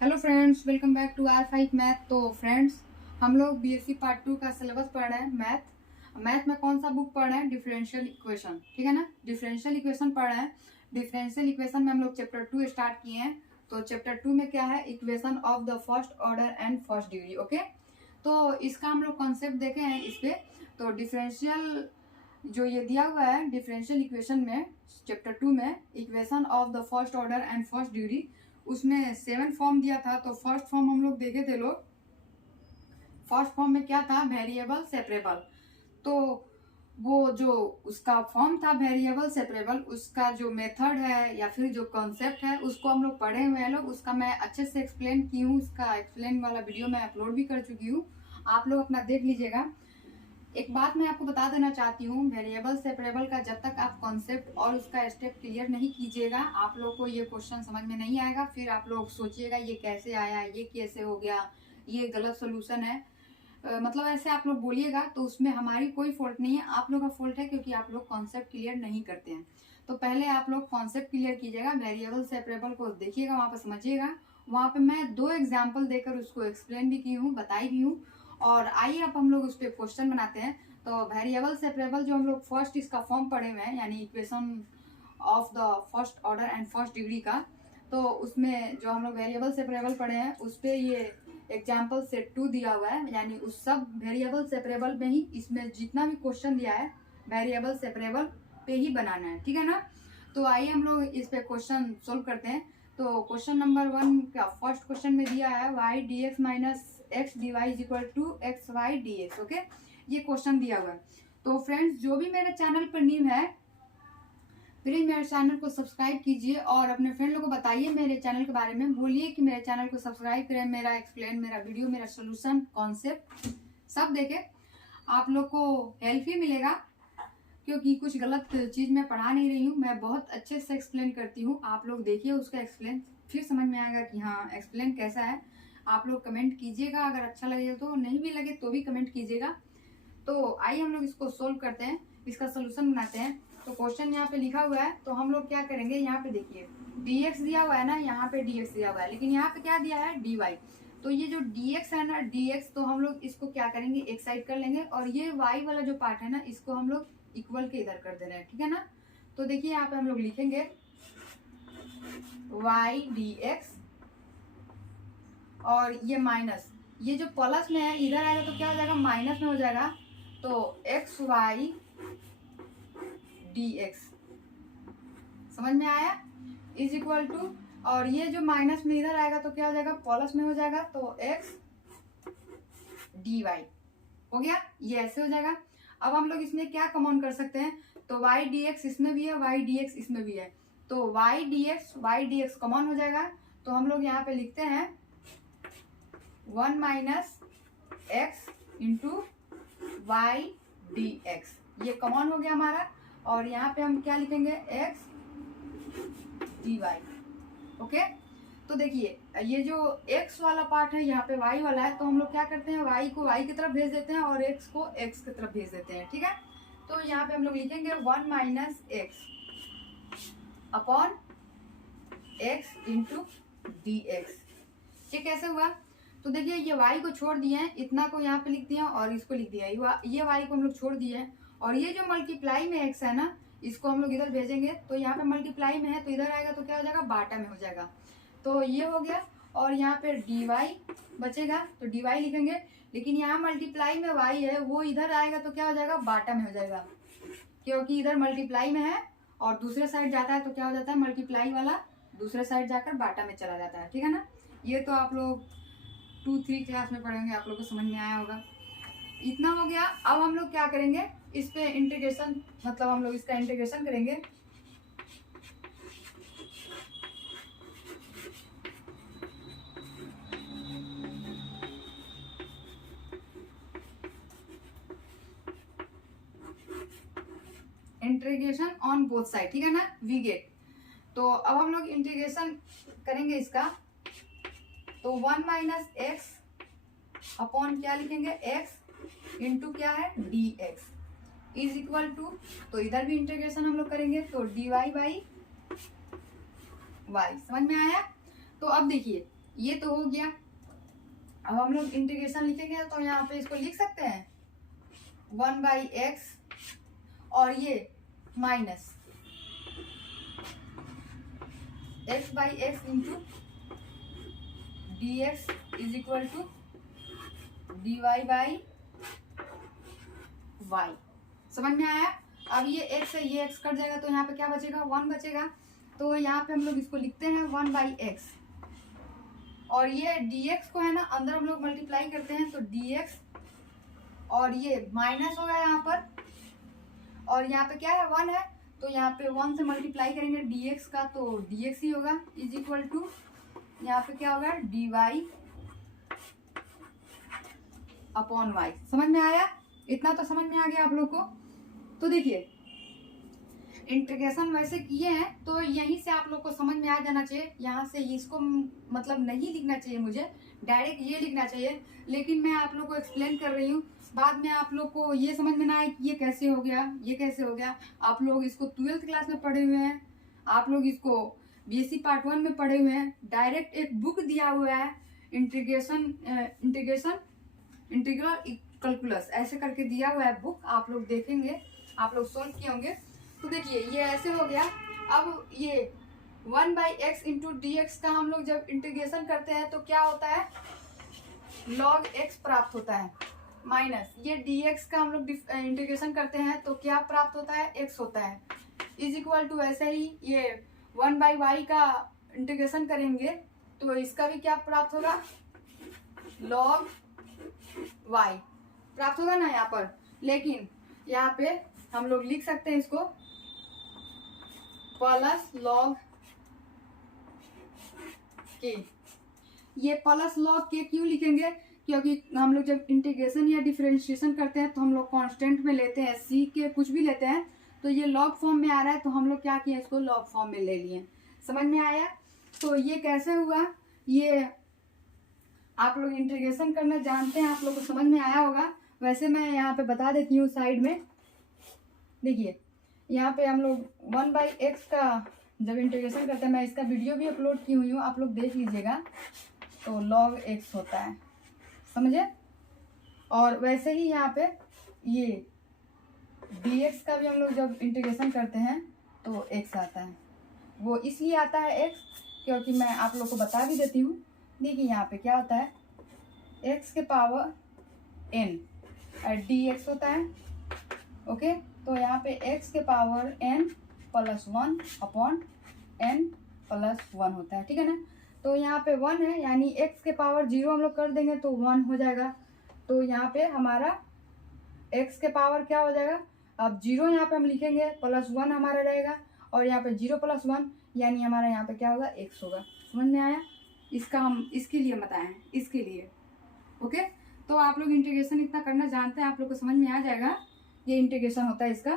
Hello friends, welcome back to R5 math. तो friends, हम लोग बीएससी पार्ट 2 का सिलेबस पढ़ रहे हैं। मैथ में कौन सा बुक पढ़ रहे हैं? डिफरेंशियल इक्वेशन, ठीक है ना। डिफरेंशियल इक्वेशन पढ़ रहे हैं। डिफरेंशियल इक्वेशन में हम लोग चैप्टर 2 स्टार्ट किए हैं। तो चैप्टर 2 में क्या है? Equation of the first order and first degree. Okay, तो इसका हम लोग कॉन्सेप्ट देखे हैं इस पे। तो डिफरेंशियल जो ये दिया हुआ है डिफरेंशियल इक्वेशन में चैप्टर 2 में, equation of the first order and first degree, उसमें 7 फॉर्म दिया था। तो फर्स्ट फॉर्म हम लोग देखे थे लोग। फर्स्ट फॉर्म में क्या था? Variable separable. तो वो जो उसका फॉर्म था वेरिएबल सेपरेबल, उसका जो मेथड है या फिर जो कॉन्सेप्ट है उसको हम लोग पढ़े हुए हैं लोग। उसका मैं अच्छे से एक्सप्लेन की हूँ। उसका एक्सप्लेन वाला वीडियो मैं अपलोड भी कर चुकी हूँ, आप लोग अपना देख लीजिएगा। एक बात मैं आपको बता देना चाहती हूँ, वेरिएबल सेपरेबल का जब तक आप कॉन्सेप्ट और उसका स्टेप क्लियर नहीं कीजिएगा, आप लोग को ये क्वेश्चन समझ में नहीं आएगा। फिर आप लोग सोचिएगा ये कैसे आया, ये कैसे हो गया, ये गलत सोल्यूशन है, मतलब ऐसे आप लोग बोलिएगा। तो उसमें हमारी कोई फॉल्ट नहीं है, आप लोग का फॉल्ट है, क्योंकि आप लोग कॉन्सेप्ट क्लियर नहीं करते हैं। तो पहले आप लोग कॉन्सेप्ट क्लियर कीजिएगा, वेरिएबल सेपरेबल को देखिएगा, वहाँ पर समझिएगा। वहाँ पे मैं 2 एग्जाम्पल देकर उसको एक्सप्लेन भी की हूँ, बताई भी हूँ। और आइए अब हम लोग उस पर क्वेश्चन बनाते हैं। तो वेरिएबल सेपरेबल जो हम लोग फर्स्ट इसका फॉर्म पढ़े हुए हैं, यानी equation of the first order and first degree का, तो उसमें जो हम लोग वेरिएबल सेपरेबल पढ़े हैं उस पर ये एग्जाम्पल सेट 2 दिया हुआ है। यानी उस सब वेरिएबल सेपरेबल में ही इसमें जितना भी क्वेश्चन दिया है वेरिएबल सेपरेबल पे ही बनाना है, ठीक है ना। तो आइए हम लोग इस पे क्वेश्चन सोल्व करते हैं। तो क्वेश्चन नंबर 1 का फर्स्ट क्वेश्चन में दिया है y dx minus x D Y is equal to x Y D x. Okay, ये क्वेश्चन दिया हुआ है। तो फ्रेंड्स, जो भी मेरे चैनल पर न्यू है प्लीज मेरे चैनल को सब्सक्राइब कीजिए और अपने फ्रेंड लोगों को बताइए मेरे चैनल के बारे में। बोलिए कि मेरे चैनल को सब्सक्राइब करें, मेरा एक्सप्लेन, मेरा वीडियो, मेरा सोल्यूशन, कॉन्सेप्ट सब देखे। आप लोग को हेल्प ही मिलेगा, क्योंकि कुछ गलत चीज मैं पढ़ा नहीं रही हूँ, मैं बहुत अच्छे से एक्सप्लेन करती हूँ। आप लोग देखिए उसका एक्सप्लेन, फिर समझ में आएगा कि हाँ एक्सप्लेन कैसा है। आप लोग कमेंट कीजिएगा, अगर अच्छा लगे तो, नहीं भी लगे तो भी कमेंट कीजिएगा। तो आइए हम लोग इसको सोल्व करते हैं, इसका सोल्यूशन बनाते हैं। तो क्वेश्चन यहाँ पे लिखा हुआ है, तो हम लोग क्या करेंगे, यहाँ पे देखिए dx दिया हुआ है ना, यहाँ पे dx दिया हुआ है, लेकिन यहाँ पे क्या दिया है? dy। तो ये जो dx है ना, dx, तो हम लोग इसको क्या करेंगे, एक साइड कर लेंगे, और ये y वाला जो पार्ट है ना, इसको हम लोग इक्वल के इधर कर दे रहे हैं, ठीक है ना। तो देखिए यहाँ पे हम लोग लिखेंगे y dx, और ये माइनस, ये जो प्लस में है इधर आएगा तो क्या हो जाएगा? माइनस में हो जाएगा। तो एक्स वाई डी एक्स, समझ में आया? इज इक्वल टू, और ये जो माइनस में इधर आएगा तो क्या हो जाएगा? प्लस में हो जाएगा। तो एक्स डी वाई हो गया, ये ऐसे हो जाएगा। अब हम लोग इसमें क्या कॉमन कर सकते हैं? तो वाई डी एक्स इसमें भी है, वाई डी एक्स इसमें भी है, तो वाई डी एक्स कॉमन हो जाएगा। तो हम लोग यहाँ पे लिखते हैं 1 minus x into Y D x, ये कॉमन हो गया हमारा। और यहाँ पे हम क्या लिखेंगे? X D Y. ओके, तो देखिए ये जो x वाला पार्ट है यहाँ पे y वाला है, तो हम लोग क्या करते हैं? y को y की तरफ भेज देते हैं और x को x की तरफ भेज देते हैं, ठीक है। तो यहाँ पे हम लोग लिखेंगे 1 minus x upon x into D x. ये कैसे हुआ? तो देखिए ये y को छोड़ दिए हैं, इतना को यहाँ पे लिख दिया और इसको लिख दिया, ये y को हम लोग छोड़ दिए हैं। और ये जो मल्टीप्लाई में x है ना, इसको हम लोग इधर भेजेंगे, तो यहाँ पे मल्टीप्लाई में है तो इधर आएगा तो क्या हो जाएगा? बाटा में हो जाएगा। तो ये हो गया, और यहाँ पे dy बचेगा तो dy लिखेंगे, लेकिन यहाँ मल्टीप्लाई में y है, वो इधर आएगा तो क्या हो जाएगा? बाटा में हो जाएगा, क्योंकि इधर मल्टीप्लाई में है और दूसरे साइड जाता है तो क्या हो जाता है? मल्टीप्लाई वाला दूसरे साइड जाकर बाटा में चला जाता है, ठीक है ना। ये तो आप लोग 2-3 क्लास में पढ़ेंगे, आप लोग को समझ में आया होगा। इतना हो गया। अब हम लोग क्या करेंगे? इस पे इंटीग्रेशन, मतलब हम लोग इसका इंटीग्रेशन करेंगे। इंटीग्रेशन ऑन बोथ साइड, ठीक है ना, वी गेट। तो अब हम लोग इंटीग्रेशन करेंगे इसका। तो 1 माइनस एक्स अपॉन क्या लिखेंगे? x इंटू क्या है? D x is equal to, तो इधर भी इंटीग्रेशन हम लोग करेंगे, तो डी वाई बाई वाई। समझ में आया? तो अब देखिए ये तो हो गया। अब हम लोग इंटीग्रेशन लिखेंगे तो यहाँ पे इसको लिख सकते हैं 1/x और ये minus x/x into dx is equal to dy/y। समझ में आया? अब ये x है, ये x कट जाएगा तो यहाँ पे क्या बचेगा, 1 बचेगा। तो यहाँ पे हम लोग इसको लिखते हैं 1/x और ये dx को है ना अंदर हम लोग मल्टीप्लाई करते हैं तो dx और ये माइनस होगा यहाँ पर और यहाँ पे क्या है 1 है तो यहाँ पे 1 से मल्टीप्लाई करेंगे dx का तो dx ही होगा इज इक्वल टू यहाँ पे क्या होगा dy/y। समझ में आया? इतना तो समझ में आ गया आप लोग को। तो देखिए इंटीग्रेशन वैसे किए हैं तो यहीं से आप लोग को समझ में आ जाना चाहिए। यहाँ से इसको मतलब नहीं लिखना चाहिए, मुझे डायरेक्ट ये लिखना चाहिए, लेकिन मैं आप लोग को एक्सप्लेन कर रही हूँ। बाद में आप लोग को ये समझ में ना आए कि ये कैसे हो गया, ये कैसे हो गया। आप लोग इसको 12th क्लास में पढ़े हुए हैं, आप लोग इसको बीएससी पार्ट 1 में पढ़े हुए हैं। डायरेक्ट एक बुक दिया हुआ है इंटीग्रल कैलकुलस ऐसे करके दिया हुआ है बुक, आप लोग देखेंगे, आप लोग सॉल्व किए होंगे। तो देखिए ये ऐसे हो गया। अब ये 1/x इंटू dx का हम लोग जब इंटीग्रेशन करते हैं तो क्या होता है, log x प्राप्त होता है माइनस ये dx का हम लोग इंटीग्रेशन करते हैं तो क्या प्राप्त होता है, x होता है इज इक्वल टू ऐसे ही ये 1/y का इंटीग्रेशन करेंगे तो इसका भी क्या प्राप्त होगा, log y प्राप्त होगा ना यहाँ पर। लेकिन यहाँ पे हम लोग लिख सकते हैं इसको प्लस log k। ये प्लस log k क्यों लिखेंगे, क्योंकि हम लोग जब इंटीग्रेशन या डिफरेंशिएशन करते हैं तो हम लोग कांस्टेंट में लेते हैं, सी के कुछ भी लेते हैं, तो ये लॉग फॉर्म में आ रहा है तो हम लोग क्या किए, इसको लॉग फॉर्म में ले लिए। समझ में आया? तो ये कैसे हुआ, ये आप लोग इंटीग्रेशन करना जानते हैं, आप लोग को समझ में आया होगा। वैसे मैं यहाँ पे बता देती हूँ साइड में। देखिए यहाँ पे हम लोग 1/x का जब इंटीग्रेशन करते हैं, मैं इसका वीडियो भी अपलोड की हुई हूँ, आप लोग देख लीजिएगा। तो log x होता है, समझे। और वैसे ही यहाँ पे ये dx का भी हम लोग जब इंटीग्रेशन करते हैं तो x आता है। वो इसलिए आता है x क्योंकि मैं आप लोग को बता भी देती हूँ। देखिए यहाँ पे क्या होता है, x के पावर n और dx होता है। ओके, तो यहाँ पे x के power n plus 1 upon n plus 1 होता है, ठीक है ना। तो यहाँ पे 1 है यानी x के पावर 0 हम लोग कर देंगे तो 1 हो जाएगा। तो यहाँ पे हमारा x के पावर क्या हो जाएगा, अब 0 यहाँ पे हम लिखेंगे प्लस 1 हमारा रहेगा और यहाँ पे 0 प्लस 1 यानी हमारा यहाँ पे क्या होगा, x होगा। समझ में आया? इसका हम इसके लिए बताएं, इसके लिए। ओके, तो आप लोग इंटीग्रेशन इतना करना जानते हैं, आप लोग को समझ में आ जाएगा ये इंटीग्रेशन होता है इसका।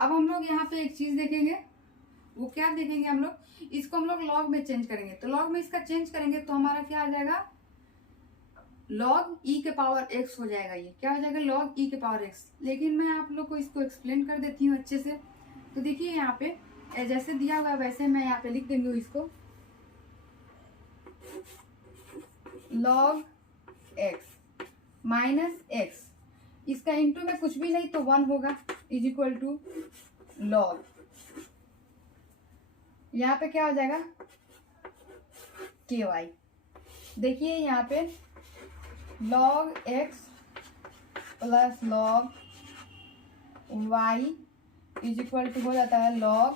अब हम लोग यहाँ पे एक चीज देखेंगे, वो क्या देखेंगे, हम लोग इसको हम लोग लॉग में चेंज करेंगे। तो लॉग में इसका चेंज करेंगे तो हमारा क्या आ जाएगा, log e के पावर x हो जाएगा। ये क्या हो जाएगा, log e के पावर x। लेकिन मैं आप लोग को इसको एक्सप्लेन कर देती हूँ अच्छे से। तो देखिए यहाँ पे जैसे दिया हुआ है वैसे मैं यहाँ पे लिख देंगे इसको, log x माइनस x, इसका इंटू में कुछ भी नहीं तो 1 होगा इज इक्वल टू log, यहाँ पे क्या हो जाएगा ky। देखिए यहाँ पे log x plus log y is equal to हो जाता है log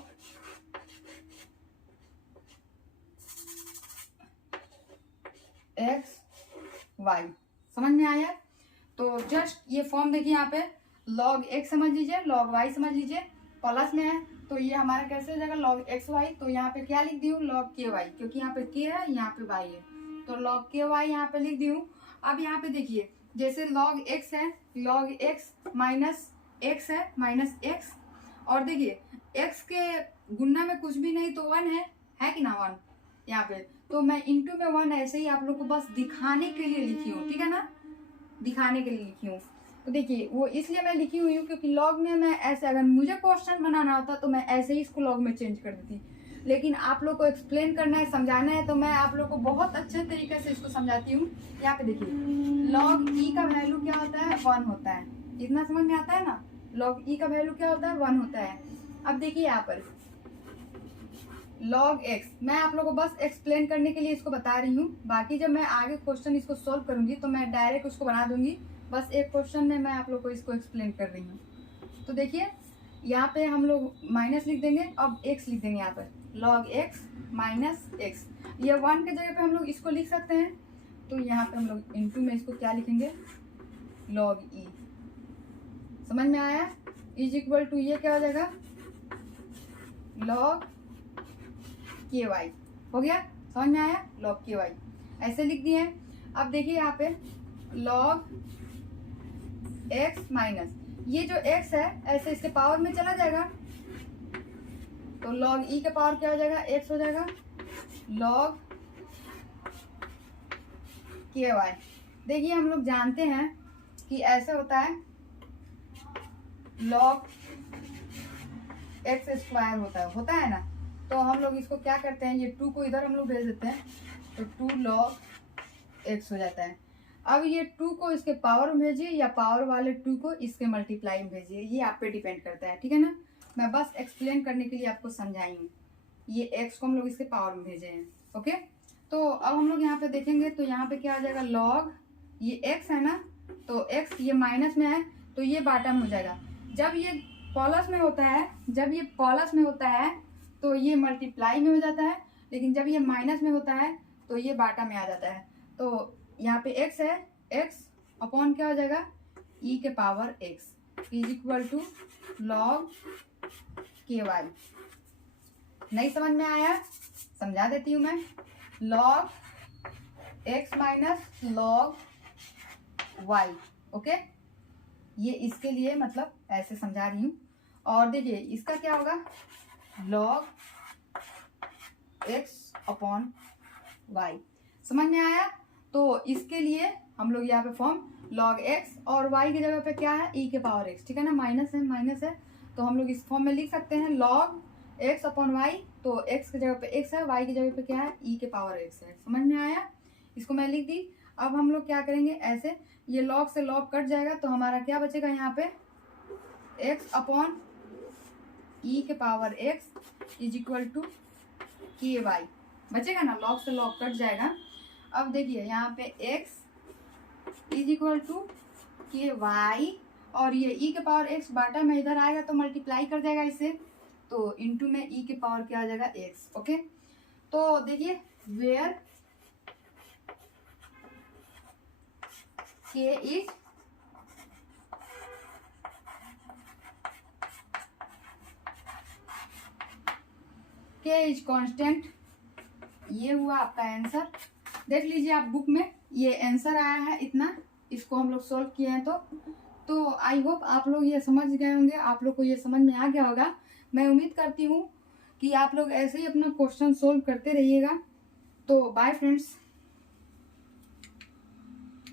x y। समझ में आया? तो जस्ट ये फॉर्म देखिए यहाँ पे log x समझ लीजिए, log y समझ लीजिए, प्लस में है तो ये हमारा कैसे हो जाएगा log x y। तो यहाँ पे क्या लिख दी हूँ, log ky, क्योंकि यहाँ पे k है यहाँ पे y है तो log ky यहाँ पे लिख दी हूँ। अब यहाँ पे देखिए जैसे log x है, log x माइनस x है माइनस x, और देखिए x के गुना में कुछ भी नहीं तो 1 है कि ना 1 यहाँ पे। तो मैं इंटू में 1 ऐसे ही आप लोग को बस दिखाने के लिए लिखी हूँ, ठीक है ना, दिखाने के लिए लिखी हूँ। तो देखिए वो इसलिए मैं लिखी हुई हूँ क्योंकि लॉग में मैं ऐसे, अगर मुझे क्वेश्चन बनाना होता तो मैं ऐसे ही इसको लॉग में चेंज कर देती। लेकिन आप लोग को एक्सप्लेन करना है, समझाना है, तो मैं आप लोग को बहुत अच्छे तरीके से इसको समझाती हूँ। यहाँ पे देखिए लॉग ई का वैल्यू क्या होता है, 1 होता है। इतना समझ में आता है ना, लॉग ई का वैल्यू क्या होता है, 1 होता है। अब देखिए यहाँ पर लॉग एक्स, मैं आप लोगों को बस एक्सप्लेन करने के लिए इसको बता रही हूँ। बाकी जब मैं आगे क्वेश्चन इसको सोल्व करूंगी तो मैं डायरेक्ट उसको बना दूंगी। बस एक क्वेश्चन में मैं आप लोग को इसको एक्सप्लेन कर रही हूँ। तो देखिए यहाँ पे हम लोग माइनस लिख देंगे, अब एक्स लिख देंगे यहाँ पर, लॉग एक्स माइनस एक्स। ये 1 के जगह पे हम लोग इसको लिख सकते हैं, तो यहाँ पे हम लोग इनटू में इसको क्या लिखेंगे, लॉग ई। समझ में आया, इज इक्वल टू ये क्या हो जाएगा, लॉग के वाई। हो गया, समझ में आया, लॉग के वाई ऐसे लिख दिए। अब देखिए यहाँ पे लॉग एक्स माइनस, ये जो x है ऐसे इसके पावर में चला जाएगा, तो log e के पावर क्या हो जाएगा, x हो जाएगा, log ky। देखिए हम लोग जानते हैं कि ऐसे होता है, log x स्क्वायर होता है ना। तो हम लोग इसको क्या करते हैं, ये 2 को इधर हम लोग भेज देते हैं, तो 2 log x हो जाता है। अब ये 2 को इसके पावर में भेजिए या पावर वाले 2 को इसके मल्टीप्लाई में भेजिए, ये आप पे डिपेंड करता है, ठीक है ना। मैं बस एक्सप्लेन करने के लिए आपको समझाई हूँ। ये x को हम लोग इसके पावर में भेजे हैं, ओके। तो अब हम लोग यहाँ पे देखेंगे, तो यहाँ पे क्या आ जाएगा, लॉग ये x है ना, तो x ये माइनस में है तो ये बाटा में हो जाएगा। जब ये प्लस में होता है, जब ये प्लस में होता है तो ये मल्टीप्लाई में हो जाता है, लेकिन जब ये माइनस में होता है तो ये बाटा में आ जाता है। तो यहाँ पे x है, x अपॉन क्या हो जाएगा, e के power x is equal to log K Y. नहीं समझ में आया, समझा देती हूँ मैं, log x minus log y, okay. ये इसके लिए मतलब ऐसे समझा रही हूँ। और देखिए इसका क्या होगा, लॉग x अपॉन y। समझ में आया। तो इसके लिए हम लोग यहाँ पे फॉर्म log x और y की जगह पे क्या है, e के पावर x, ठीक है ना, माइनस है तो हम लोग इस फॉर्म में लिख सकते हैं log x अपॉन y। तो x की जगह पे x है, y की जगह पे क्या है, e के पावर x है। समझ में आया, इसको मैं लिख दी। अब हम लोग क्या करेंगे, ऐसे ये log से log कट जाएगा तो हमारा क्या बचेगा यहाँ पे, x अपॉन e के power x is equal to K Y बचेगा ना, log से log कट जाएगा। अब देखिए यहाँ पे x is equal to K Y, और ये e के पावर x बाटा में इधर आएगा तो मल्टीप्लाई कर जाएगा इससे, तो इनटू में e के पावर क्या आ जाएगा, x, ओके। तो देखिए वेयर k इज कांस्टेंट, ये हुआ आपका आंसर। देख लीजिए आप बुक में ये आंसर आया है इतना, इसको हम लोग सोल्व किए हैं। तो आई होप आप लोग ये समझ गए होंगे, आप लोग को ये समझ में आ गया होगा। मैं उम्मीद करती हूँ कि आप लोग ऐसे ही अपना क्वेश्चन सोल्व करते रहिएगा। तो बाय फ्रेंड्स।